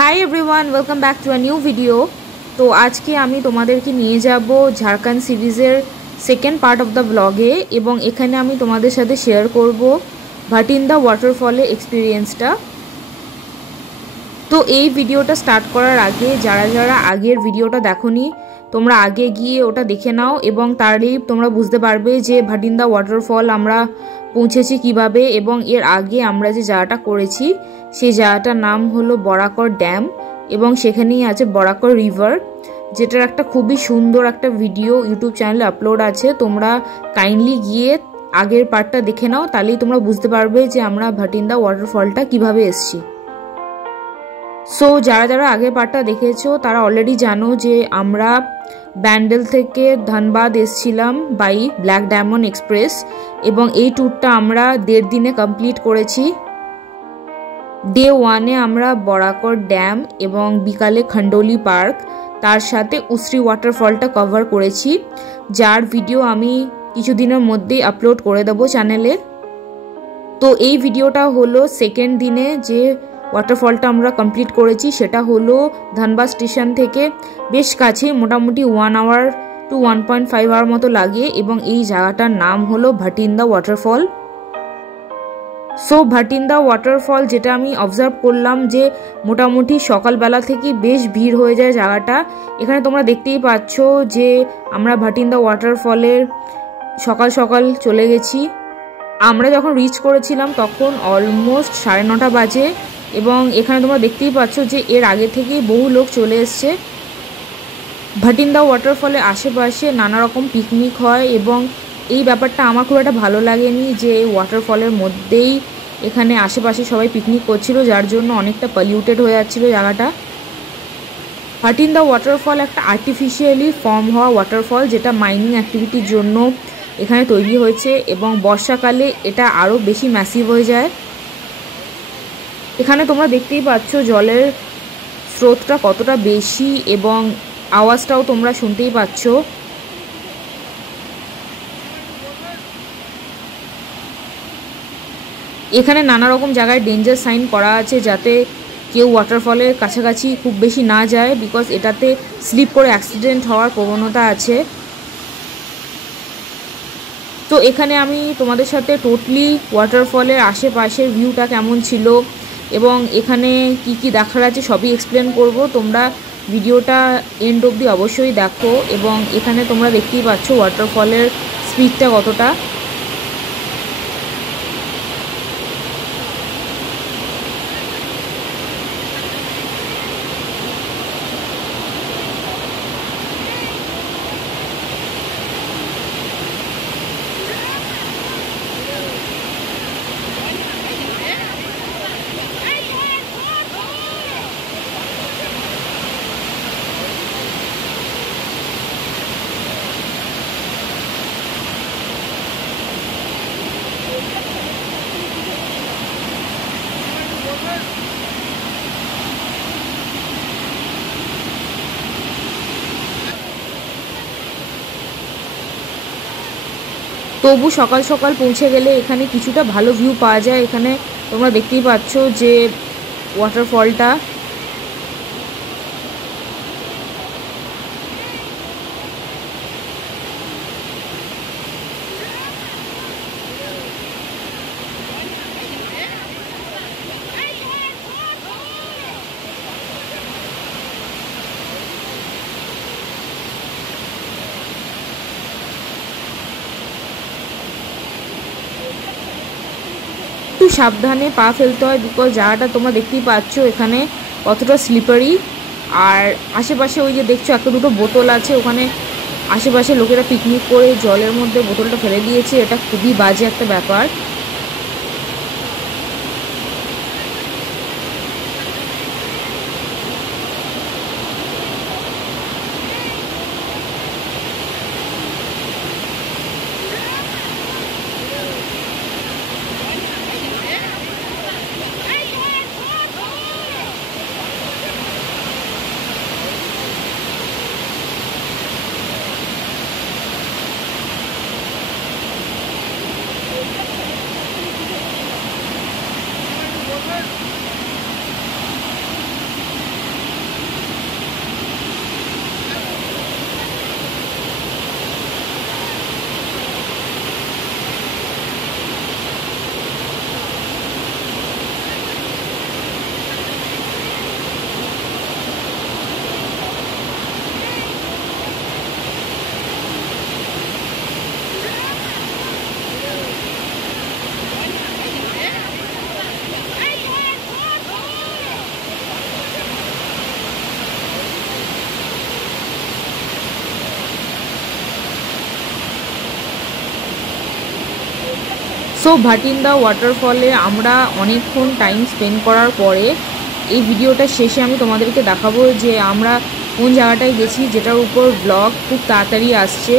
Hi everyone, welcome back to a new video. তো আজকে আমি তোমাদেরকে নিয়ে যাব ঝাড়খণ্ড সিরিজের সেকেন্ড পার্ট অফ দ্য ব্লগে, এবং এখানে আমি তোমাদের সাথে শেয়ার করব ভাটিন্দা ওয়াটারফলের এক্সপিরিয়েন্সটা। তো এই ভিডিওটা স্টার্ট করার আগে যারা আগের ভিডিওটা দেখোনি তোমরা আগে গিয়ে ওটা দেখে নাও, এবং তারই তোমরা বুঝতে পারবে যে ভাটিন্দা ওয়াটারফল আমরা পৌঁছেছি কিভাবে, এবং এর আগে আমরা যে জায়গাটা করেছি সেই জায়গাটার নাম হলো বরাকর ড্যাম, এবং সেখানেই আছে বরাকর রিভার, যেটার একটা খুবই সুন্দর একটা ভিডিও ইউটিউব চ্যানেলে আপলোড আছে। তোমরা কাইন্ডলি গিয়ে আগের পার্টটা দেখে নাও, তাহলেই তোমরা বুঝতে পারবে যে আমরা ভাটিন্দা ওয়াটারফলটা কিভাবে এসেছি। সো যারা আগের পার্টটা দেখেছো তারা অলরেডি জানো যে আমরা ব্যান্ডেল থেকে ধানবাদ এসেছিলাম বাই ব্ল্যাক ডায়মন্ড এক্সপ্রেস, এবং এই ট্যুরটা আমরা 1.5 দিনে কমপ্লিট করেছি। ডে 1-এ আমরা বরাকর ড্যাম এবং বিকালে খন্ডোলি পার্ক, তার সাথে উসরি ওয়াটারফলটা কভার করেছি, যার ভিডিও আমি কিছুদিনের মধ্যেই আপলোড করে দেবো চ্যানেলে। তো এই ভিডিওটা হলো সেকেন্ড দিনে যে ওয়াটারফলটা আমরা কমপ্লিট করেছি, সেটা হলো ধানবাদ স্টেশন থেকে বেশ কাছে, মোটামুটি 1 আওয়ার টু 1.5 আওয়ার মতো লাগে, এবং এই জায়গাটার নাম হলো Bathinda waterfall. So Bathinda waterfall যেটা আমি অবজার্ভ করলাম যে মোটামুটি সকালবেলা থেকে বেশ ভিড় হয়ে যায় জায়গাটা। এখানে তোমরা দেখতেই পাচ্ছ যে আমরা ভাটিন্দা ওয়াটারফলের সকাল সকাল চলে গেছি। আমরা যখন রিচ করেছিলাম তখন অলমোস্ট 9:30 বাজে, এবং এখানে তোমরা দেখতেই পাচ্ছ যে এর আগে থেকেই বহু লোক চলে এসছে। ভাটিন্দা ওয়াটারফলের আশেপাশে নানা রকম পিকনিক হয়, এবং এই ব্যাপারটা আমার খুব একটা ভালো লাগেনি যে ওয়াটারফলের মধ্যেই এখানে আশেপাশে সবাই পিকনিক করছিল, যার জন্য অনেকটা পলিউটেড হয়ে যাচ্ছিল জায়গাটা। ভাটিন্দা ওয়াটারফল একটা আর্টিফিশিয়ালি ফর্ম হওয়া ওয়াটারফল, যেটা মাইনিং অ্যাক্টিভিটির জন্য এখানে তৈরি হয়েছে, এবং বর্ষাকালে এটা আরও বেশি ম্যাসিভ হয়ে যায়। এখানে তোমরা দেখতেই পাচ্ছ জলের স্রোতটা কতটা বেশি, এবং আওয়াজটাও তোমরা শুনতেই পাচ্ছ। এখানে নানা রকম জায়গায় ডেঞ্জার সাইন করা আছে যাতে কেউ ওয়াটারফলের কাছাকাছি খুব বেশি না যায়, বিকজ এটাতে স্লিপ করে অ্যাক্সিডেন্ট হওয়ার প্রবণতা আছে। তো এখানে আমি তোমাদের সাথে টোটালি ওয়াটারফলের আশেপাশের ভিউটা কেমন ছিল এবং এখানে কি কি দেখার আছে সবই এক্সপ্লেন করব। তোমরা ভিডিওটা এন্ড অবধি অবশ্যই দেখো, এবং এখানে তোমরা দেখতেই পাচ্ছ ওয়াটারফলের স্পিডটা কতটা। তবু সকাল সকাল পৌঁছে গেলে এখানে কিছুটা ভালো ভিউ পাওয়া যায়। এখানে তোমরা দেখতেই পাচ্ছ যে ওয়াটারফলটা একটু সাবধানে পা ফেলতে হয়, বিকজ জায়গাটা তোমরা দেখতেই পাচ্ছ এখানে কতটা স্লিপারি। আর আশেপাশে ওই যে দেখছো একটা দুটো বোতল আছে, ওখানে আশেপাশে লোকেরা পিকনিক করে জলের মধ্যে বোতলটা ফেলে দিয়েছে, এটা খুবই বাজে একটা ব্যাপার। সো ভাটিন্দা ওয়াটারফলে আমরা অনেকক্ষণ টাইম স্পেন্ড করার পরে এই ভিডিওটা শেষে আমি তোমাদেরকে দেখাবো যে আমরা কোন জায়গাটায় গেছি, যেটার উপর ব্লগ খুব তাড়াতাড়ি আসছে।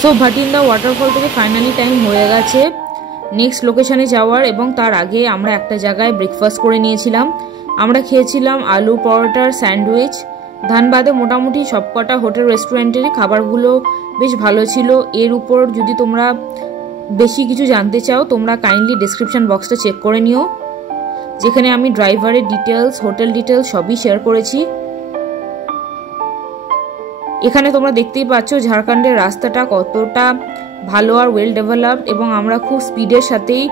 সো ভাটিন্দা ওয়াটারফল থেকে ফাইনালি টাইম হয়ে গেছে নেক্সট লোকেশনে যাওয়ার, এবং তার আগে আমরা একটা জায়গায় ব্রেকফাস্ট করে নিয়েছিলাম। আমরা খেয়েছিলাম আলু পরোটার স্যান্ডউইচ। ধানবাদে মোটামুটি সবকটা হোটেল রেস্টুরেন্টেরই খাবারগুলো বেশ ভালো ছিল। এর উপর যদি তোমরা বেশি কিছু জানতে চাও তোমরা কাইন্ডলি ডেসক্রিপশন বক্সটা চেক করে নিও, যেখানে আমি ড্রাইভারের ডিটেলস, হোটেল ডিটেলস সবই শেয়ার করেছি। এখানে তোমরা দেখতেই পাচ্ছ ঝাড়খণ্ডের রাস্তাটা কতটা ভালো আর ওয়েল ডেভেলপড, এবং আমরা খুব স্পিডের সাথেই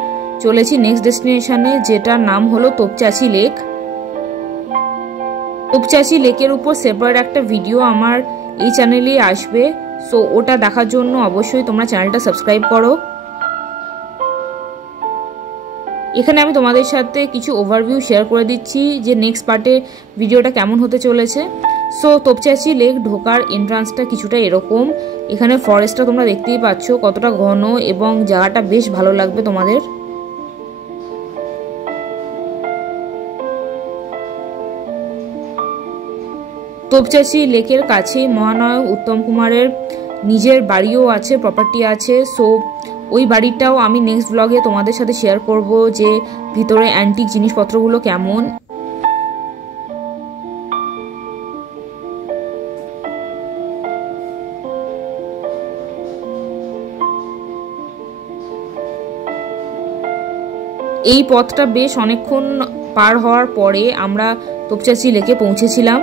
চলেছি নেক্সট ডেস্টিনেশনে, যেটার নাম হলো তোপচাচি লেক। তোপচাচি লেকের উপর সেপারেট একটা ভিডিও আমার এই চ্যানেলেই আসবে, সো ওটা দেখার জন্য অবশ্যই তোমরা চ্যানেলটা সাবস্ক্রাইব করো। এখানে আমি তোমাদের সাথে কিছু ওভারভিউ শেয়ার করে দিচ্ছি যে নেক্সট পার্টে ভিডিওটা কেমন হতে চলেছে। সো তোপচাচি লেক ঢোকার এন্ট্রান্সটা কিছুটা এরকম। এখানে ফরেস্টটা তোমরা দেখতেই পাচ্ছ কতটা ঘন, এবং জায়গাটা বেশ ভালো লাগবে তোমাদের। তোপচাচি লেকের কাছেই মহানায়ক উত্তম কুমারের নিজের বাড়িও আছে, প্রপার্টি আছে। সো ওই বাড়িটাও আমি নেক্সট ব্লগে তোমাদের সাথে শেয়ার করব যে ভিতরে অ্যান্টিক জিনিসপত্রগুলো কেমন। এই পথটা বেশ অনেকক্ষণ পার হওয়ার পরে আমরা তোপচাচি লেকে পৌঁছেছিলাম।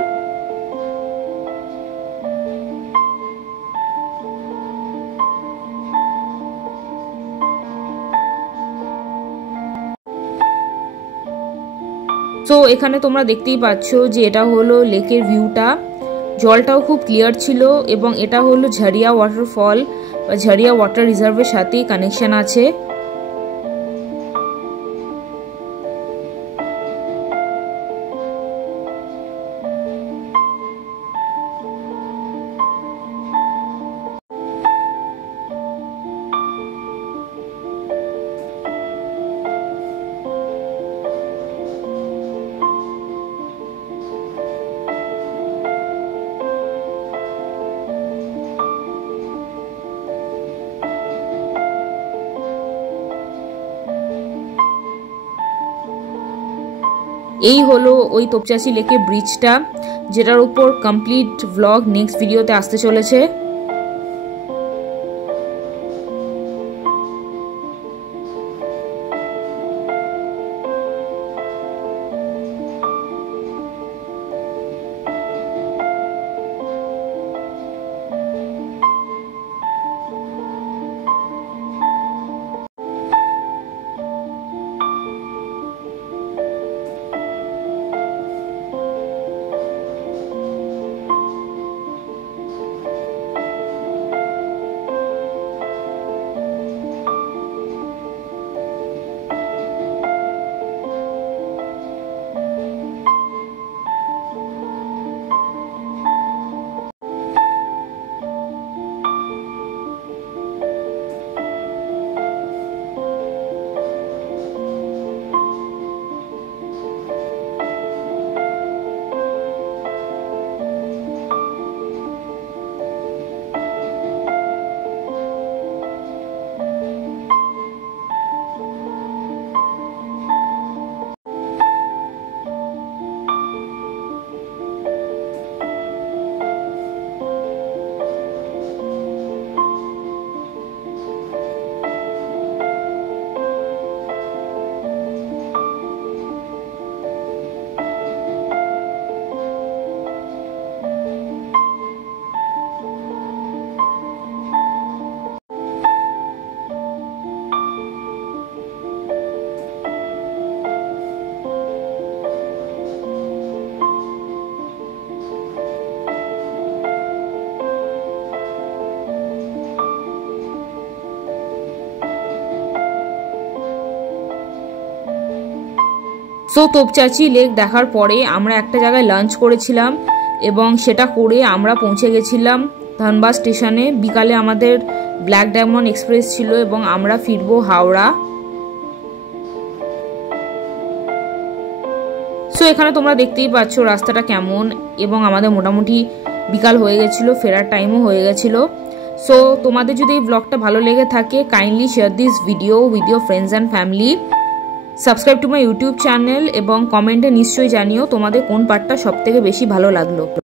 সো এখানে তোমরা দেখতেই পাচ্ছ যে এটা হলো লেকের ভিউটা। জলটাও খুব ক্লিয়ার ছিল এবং এটা হলো ঝারিয়া ওয়াটারফল বা ঝারিয়া ওয়াটার রিজার্ভের সাথেই কানেকশন আছে। এই হলো ওই তোপচাঁচি লেকের ব্রিজটা, যেটার উপর কমপ্লিট ভ্লগ নেক্সট ভিডিওতে আসতে চলেছে। সো তোপচাঁচি লেক দেখার পরে আমরা একটা জায়গায় লাঞ্চ করেছিলাম এবং সেটা করে আমরা পৌঁছে গেছিলাম ধানবাদ স্টেশনে। বিকালে আমাদের ব্ল্যাক ডায়মন্ড এক্সপ্রেস ছিল এবং আমরা ফিরবো হাওড়া। সো এখানে তোমরা দেখতেই পাচ্ছ রাস্তাটা কেমন, এবং আমাদের মোটামুটি বিকাল হয়ে গেছিলো, ফেরার টাইমও হয়ে গেছিলো। সো তোমাদের যদি এই ব্লগটা ভালো লেগে থাকে, kindly share this video with your friends and family. Subscribe to my YouTube channel এবং কমেন্টে নিশ্চয়ই জানিও তোমাদের কোন পার্টটা সব থেকে বেশি ভালো লাগলো।